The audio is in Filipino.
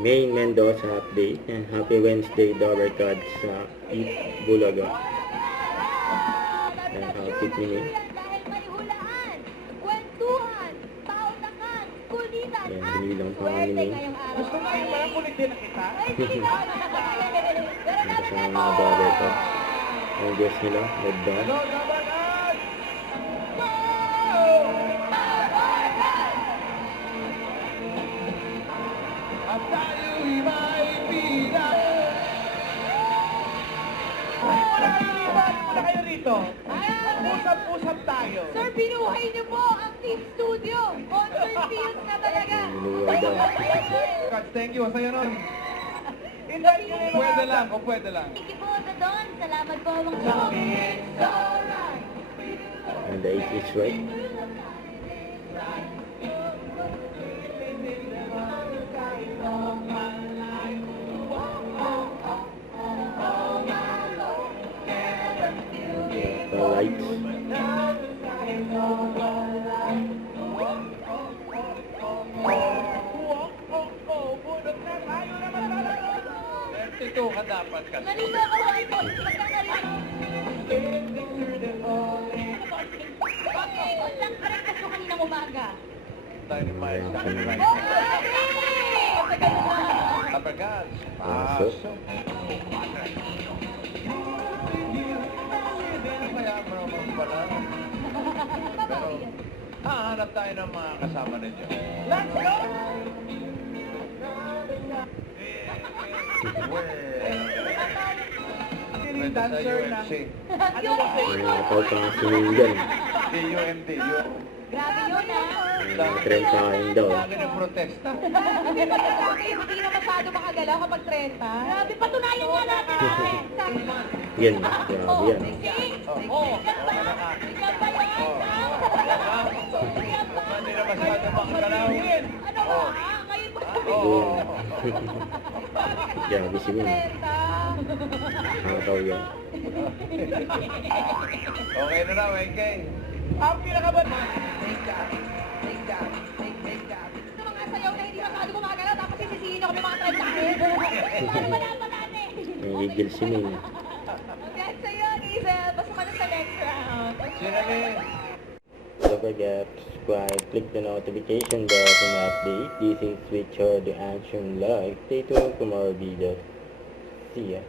Main Mendoza update. And happy Wednesday, Dover Cats sa Bulaga. And outfit ni May. Ayan, binilang pa nga ni May. Gusto mo yung parang kulit din na kita? Ang kasama mga Dover Cats. Ang guest nila, Medda. At tayo'y may pinag. Muna kayo rito. Usap-usap tayo. Sir, binuhay niyo po ang Team Studio. Concert feels na talaga. Minuwal daw. Coach, thank you. Masaya nun. Pwede lang, o pwede lang. Thank you po, Dodon. Salamat po, mga And the 8 is right. The lights. Ito ka dapat kasi. Nalito ako, ay po. Lang ka rin kaso kaninang umaga. Tayo ni Maya sa kanila. Oh, grabe! Tapagas. Pasok. Kaya marunong pala. Pero, hahanap tayo ng mga kasama ninyo. Let's go! Well, dancer na. Ano ba sa May nakaw pa nga si May dyan. DUMD? Grabe yun, ha? May 30 daw. Lagi nagprotesta. Hindi pa sabi, hindi na masyado makagalaw kapag 30. Grabe, patunayan nga natin, ha? Yan, grabe yan. Yan ba yan? Yan ba yan? Yan ba? Hindi na masyado makagalaw. Ano ba, ha? Ngayon ba sabi? Oo. Grabe si May. 30. Nakakaw yan. Okay na raw, AK. Ang pinakaban. Ito mga sayaw na hindi masyado gumagalaw, tapos sisisihin ako ng mga trend natin. Paano malaman natin? Nangigil si May. Hanggang sa'yo, Hazel. Pasok ka na sa next round. Sinali. Don't forget to subscribe, click the notification bell for my update. This is Richard the Action Live. Stay tuned for more videos. See ya.